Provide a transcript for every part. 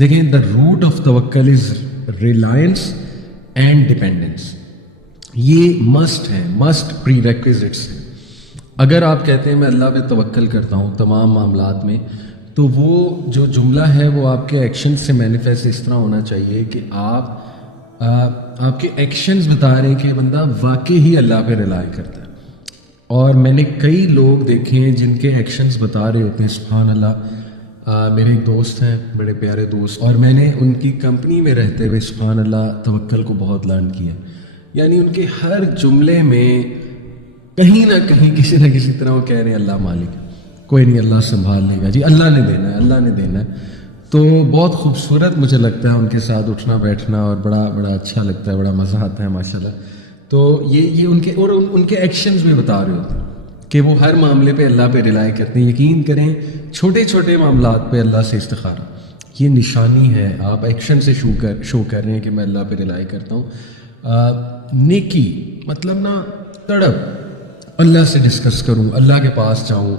دیکھیں the root of توکل از Reliance and dependence. یہ مسٹ ہے, مسٹ پری ریکویزٹس ہیں. اگر آپ کہتے ہیں میں اللہ پہ توکل کرتا ہوں تمام معاملات میں, تو وہ جو جملہ ہے وہ آپ کے ایکشن سے مینیفیسٹ اس طرح ہونا چاہیے کہ آپ کے ایکشنز بتا رہے ہیں کہ بندہ واقعی ہی اللہ پہ ریلائی کرتا ہے. اور میں نے کئی لوگ دیکھے ہیں جن کے ایکشنز بتا رہے ہوتے ہیں سبحان اللہ. میرے ایک دوست ہیں, بڑے پیارے دوست, اور میں نے ان کی کمپنی میں رہتے ہوئے سبحان اللہ توکل کو بہت لرن کیا. یعنی ان کے ہر جملے میں کہیں نہ کہیں کسی نہ کسی طرح وہ کہہ رہے ہیں اللہ مالک, کوئی نہیں اللہ سنبھال لے گا, جی اللہ نے دینا ہے, اللہ نے دینا ہے. تو بہت خوبصورت مجھے لگتا ہے ان کے ساتھ اٹھنا بیٹھنا, اور بڑا اچھا لگتا ہے, بڑا مزہ آتا ہے ماشاء اللہ. تو یہ ان کے اور ان کے ایکشنز میں بتا رہے ہوتے ہیں کہ وہ ہر معاملے پہ اللہ پہ ریلائی کرتے ہیں. یقین کریں چھوٹے چھوٹے معاملات پہ اللہ سے استخارہ, یہ نشانی ہے. آپ ایکشن سے شو کر رہے ہیں کہ میں اللہ پہ ریلائی کرتا ہوں. نیکی مطلب نا تڑپ, اللہ سے ڈسکس کروں, اللہ کے پاس جاؤں,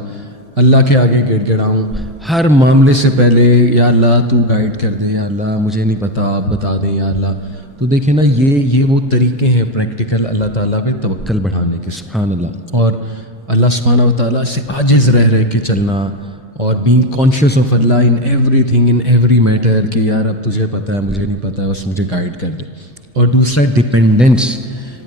اللہ کے آگے گڑ گڑاؤں ہر معاملے سے پہلے, یا اللہ تو گائیڈ کر دے, یا اللہ مجھے نہیں پتہ آپ بتا دیں یا اللہ. تو دیکھیں نا یہ وہ طریقے ہیں پریکٹیکل اللہ تعالیٰ پہ توکل بڑھانے کے سبحان اللہ. اور اللہ سبحانہ و تعالیٰ سے عاجز رہ کے چلنا, اور being conscious of Allah in everything in every matter کہ یار اب تجھے پتہ ہے مجھے نہیں پتہ ہے, بس مجھے گائیڈ کر دے. اور دوسرا ڈپینڈنس,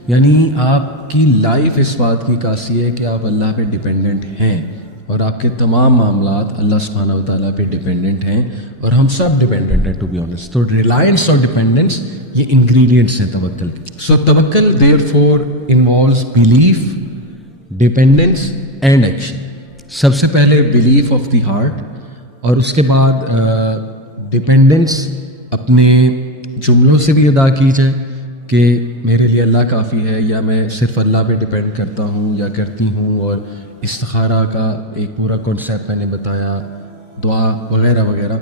یعنی آپ کی لائف اس بات کی کاسی ہے کہ آپ اللہ پہ ڈپینڈنٹ ہیں, اور آپ کے تمام معاملات اللہ سبحانہ و تعالیٰ پہ ڈپینڈنٹ ہیں, اور ہم سب ڈپینڈنٹ ہیں ٹو بی آنیسٹ. تو ریلائنس اور ڈپینڈنس یہ انگریڈینٹس ہیں توکل کے. سو توکل therefore involves belief, dependence and action. سب سے پہلے بلیف آف دی ہارٹ, اور اس کے بعد ڈپینڈنس اپنے جملوں سے بھی ادا کی جائے کہ میرے لیے اللہ کافی ہے, یا میں صرف اللہ پہ ڈپینڈ کرتا ہوں یا کرتی ہوں. اور استخارہ کا ایک پورا کانسیپٹ میں نے بتایا, دعا وغیرہ وغیرہ.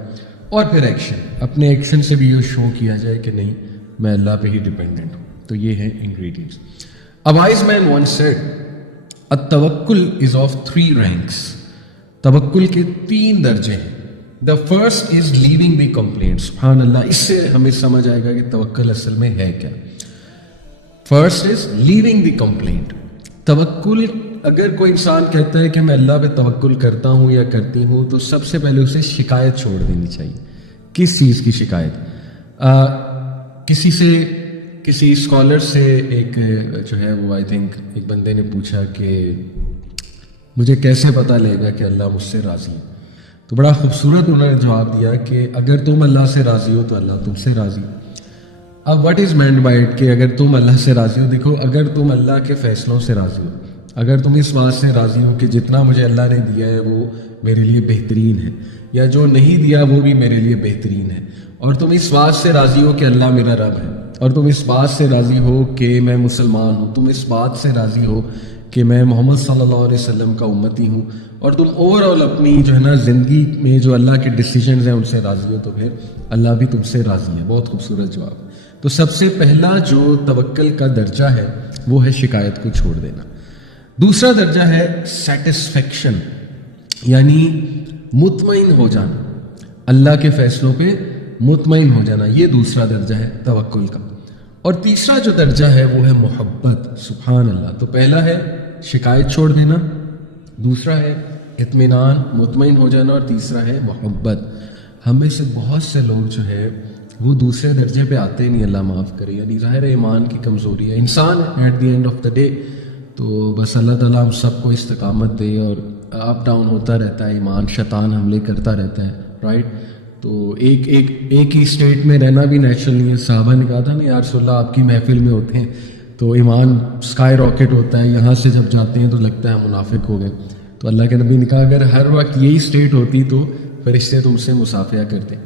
اور پھر ایکشن, اپنے ایکشن سے بھی یہ شو کیا جائے کہ نہیں میں اللہ پہ ہی ڈپینڈنٹ ہوں. تو یہ ہیں ingredients. A wise man once said, التوکل is of 3 ranks. توکل کے 3 درجے ہیں. The first is leaving the complaint. سبحان اللہ, اس سے ہمیں سمجھ آئے گا کہ توکل اصل میں ہے کیا. First is leaving the complaint. توکل, اگر کوئی انسان کہتا ہے کہ میں اللہ پہ توکل کرتا ہوں یا کرتی ہوں, تو سب سے پہلے اسے شکایت چھوڑ دینی چاہیے. کس چیز کی شکایت؟ کسی اسکالر سے ایک جو ہے وہ آئی تھنک ایک بندے نے پوچھا کہ مجھے کیسے پتہ لگے گا کہ اللہ مجھ سے راضی ہے. تو بڑا خوبصورت انہوں نے جواب دیا کہ اگر تم اللہ سے راضی ہو تو اللہ تم سے راضی. اب what is meant by it کہ اگر تم اللہ سے راضی ہو, دیکھو اگر تم اللہ کے فیصلوں سے راضی ہو, اگر تم اس بات سے راضی ہو کہ جتنا مجھے اللہ نے دیا ہے وہ میرے لیے بہترین ہے, یا جو نہیں دیا وہ بھی میرے لیے بہترین ہے, اور تم اس بات سے راضی ہو کہ اللہ میرا رب ہے, اور تم اس بات سے راضی ہو کہ میں مسلمان ہوں, تم اس بات سے راضی ہو کہ میں محمد صلی اللہ علیہ وسلم کا امتی ہوں, اور تم اوور آل اپنی جو ہے نا زندگی میں جو اللہ کے ڈیسیجنز ہیں ان سے راضی ہو, تو پھر اللہ بھی تم سے راضی ہے. بہت خوبصورت جواب. تو سب سے پہلا جو توکل کا درجہ ہے وہ ہے شکایت کو چھوڑ دینا. دوسرا درجہ ہے سیٹسفیکشن, یعنی مطمئن ہو جانا, اللہ کے فیصلوں پہ مطمئن ہو جانا. یہ دوسرا درجہ ہے توکل کا. اور تیسرا جو درجہ ہے وہ ہے محبت. سبحان اللہ. تو پہلا ہے شکایت چھوڑ دینا, دوسرا ہے اطمینان مطمئن ہو جانا, اور تیسرا ہے محبت. ہم میں سے بہت سے لوگ جو ہے وہ دوسرے درجے پہ آتے ہی نہیں, اللہ معاف کرے. یعنی ظاہر ایمان کی کمزوری ہے, انسان ہے at the end of the day. تو بس اللہ تعالیٰ ہم سب کو استقامت دے, اور اپ ڈاؤن ہوتا رہتا ہے ایمان, شیطان حملے کرتا رہتا ہے, رائٹ. تو ایک ہی اسٹیٹ میں رہنا بھی نیچرل نہیں ہے. صحابہ نے کہا تھا نا یا رسول اللہ آپ کی محفل میں ہوتے ہیں تو ایمان اسکائی راکٹ ہوتا ہے, یہاں سے جب جاتے ہیں تو لگتا ہے منافق ہو گئے. تو اللہ کے نبی نے کہا اگر ہر وقت یہی اسٹیٹ ہوتی تو فرشتے تم سے مصافحہ کرتے.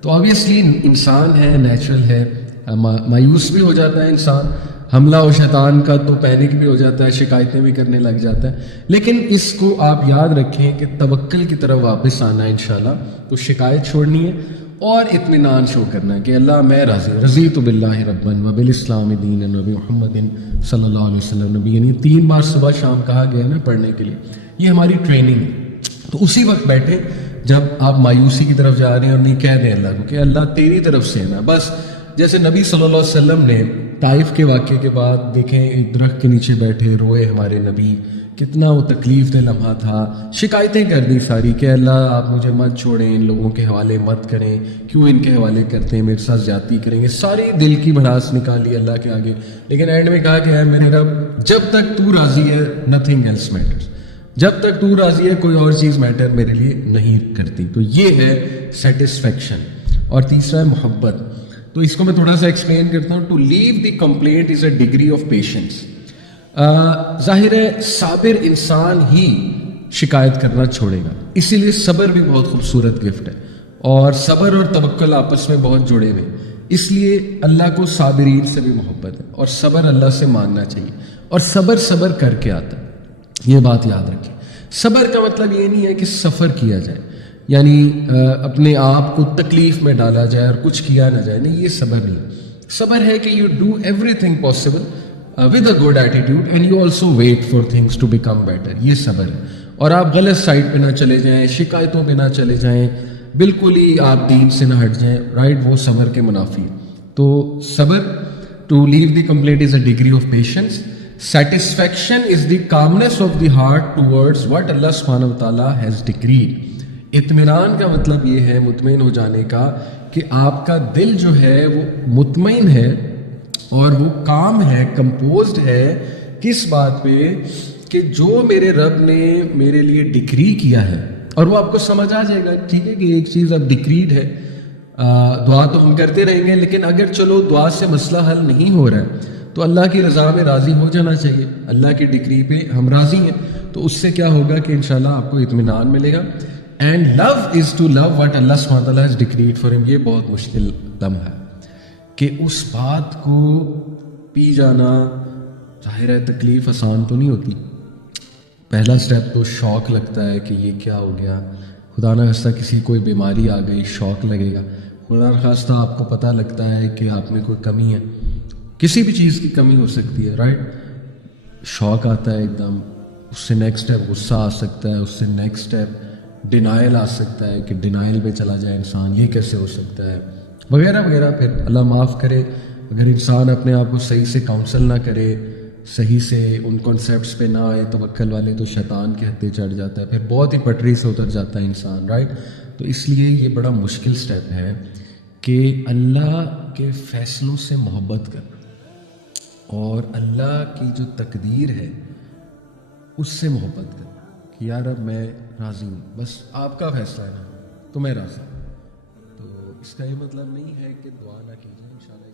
تو آبویسلی انسان ہے, نیچرل ہے, مایوس بھی ہو جاتا ہے انسان, حملہ ہو شیطان کا تو پینک بھی ہو جاتا ہے, شکایتیں بھی کرنے لگ جاتا ہے. لیکن اس کو آپ یاد رکھیں کہ توکل کی طرف واپس آنا ہے انشاءاللہ. تو شکایت چھوڑنی ہے اور اطمینان شو کرنا ہے کہ اللہ میں راضی, رضیت باللہ ربا وبالاسلام دینا نبی محمد صلی اللہ علیہ وسلم نبی. یعنی 3 بار صبح شام کہا گیا نا پڑھنے کے لیے, یہ ہماری ٹریننگ ہے. تو اسی وقت بیٹھے جب آپ مایوسی کی طرف جا رہے ہیں اور نہیں کہہ دیں اللہ کو کہ اللہ تیری طرف سے ہے نا بس. جیسے نبی صلی اللہ علیہ وسلم نے طائف کے واقعے کے بعد دیکھیں ایک درخت کے نیچے بیٹھے روئے ہمارے نبی, کتنا وہ تکلیف دہ لمحہ تھا, شکایتیں کر دی ساری کہ اللہ آپ مجھے مت چھوڑیں, ان لوگوں کے حوالے مت کریں, کیوں ان کے حوالے کرتے ہیں, میرے ساتھ زیادتی کریں گے, ساری دل کی بھڑاس نکالی اللہ کے آگے. لیکن اینڈ میں کہا کہ اے میرے رب جب تک تو راضی ہے نتھنگ ایلس میٹرز, جب تک تو راضی ہے کوئی اور چیز میٹر میرے لیے نہیں کرتی. تو یہ ہے سیٹسفیکشن. اور تیسرا ہے محبت. تو اس کو میں تھوڑا سا ایکسپلین کرتا ہوں. To leave the complaint is a degree of patience. ظاہر ہے صابر انسان ہی شکایت کرنا چھوڑے گا, اسی لیے صبر بھی بہت خوبصورت گفٹ ہے, اور صبر اور توکل آپس میں بہت جڑے ہوئے, اس لیے اللہ کو صابرین سے بھی محبت ہے, اور صبر اللہ سے مانگنا چاہیے, اور صبر کر کے آتا ہے, یہ بات یاد رکھیں. صبر کا مطلب یہ نہیں ہے کہ سفر کیا جائے, یعنی اپنے آپ کو تکلیف میں ڈالا جائے اور کچھ کیا نہ جائے, نہیں, یہ صبر نہیں. صبر ہے کہ you do everything possible with a good attitude and you also wait for things to become better, یہ صبر ہے. اور آپ غلط سائڈ پہ نہ چلے جائیں, شکایتوں پہ نہ چلے جائیں, بالکل ہی آپ دین سے نہ ہٹ جائیں, رائٹ, وہ صبر کے منافی. تو صبر, to leave the complaint is a degree of patience. Satisfaction is the calmness of the heart towards what اللہ سبحانہ و تعالیٰ ہیز ڈکریڈ. اطمینان کا مطلب یہ ہے مطمئن ہو جانے کا کہ آپ کا دل جو ہے وہ مطمئن ہے اور وہ کام ہے, کمپوزڈ ہے کس بات پہ کہ جو میرے رب نے میرے لیے ڈکری کیا ہے, اور وہ آپ کو سمجھ آ جائے گا, ٹھیک ہے, کہ ایک چیز اب ڈکریڈ ہے. دعا تو ہم کرتے رہیں گے, لیکن اگر چلو دعا سے مسئلہ حل نہیں ہو رہا ہے تو اللہ کی رضا میں راضی ہو جانا چاہیے. اللہ کی ڈکری پہ ہم راضی ہیں, تو اس سے کیا ہوگا کہ انشاءاللہ آپ کو اطمینان ملے گا. And love is to love what اللہ سبحانہ تعالیٰ ہیز ڈکریڈ فار ہم. یہ بہت مشکل لمحہ ہے کہ اس بات کو پی جانا. ظاہر ہے تکلیف آسان تو نہیں ہوتی, پہلا سٹیپ تو شوق لگتا ہے کہ یہ کیا ہو گیا, خدا نہ خواستہ کسی کوئی بیماری آ گئی, شوق لگے گا. خدا نہ خواستہ آپ کو پتہ لگتا ہے کہ آپ میں کوئی کمی ہے, کسی بھی چیز کی کمی ہو سکتی ہے, رائٹ, شوق آتا ہے ایک دم, اس سے نیکسٹ اسٹیپ غصہ آ سکتا ہے, اس سے نیکسٹ اسٹیپ ڈینائل آ سکتا ہے کہ ڈینائل میں چلا جائے انسان, یہ کیسے ہو سکتا ہے, وغیرہ وغیرہ. پھر اللہ معاف کرے اگر انسان اپنے آپ کو صحیح سے کاؤنسل نہ کرے, صحیح سے ان کانسیپٹس پہ نہ آئے توکل والے, تو شیطان کے ہتھے چڑھ جاتا ہے, پھر بہت ہی پٹری سے اتر جاتا ہے انسان, رائٹ. تو اس لیے یہ بڑا مشکل سٹیپ ہے کہ اللہ کے فیصلوں سے محبت کرنا اور اللہ کی جو تقدیر ہے اس سے محبت کرنا کہ یار اب میں راضی ہوں, بس آپ کا فیصلہ ہے نا تو میں راضی ہوں. تو اس کا یہ مطلب نہیں ہے کہ دعا نہ کیجیے, انشاءاللہ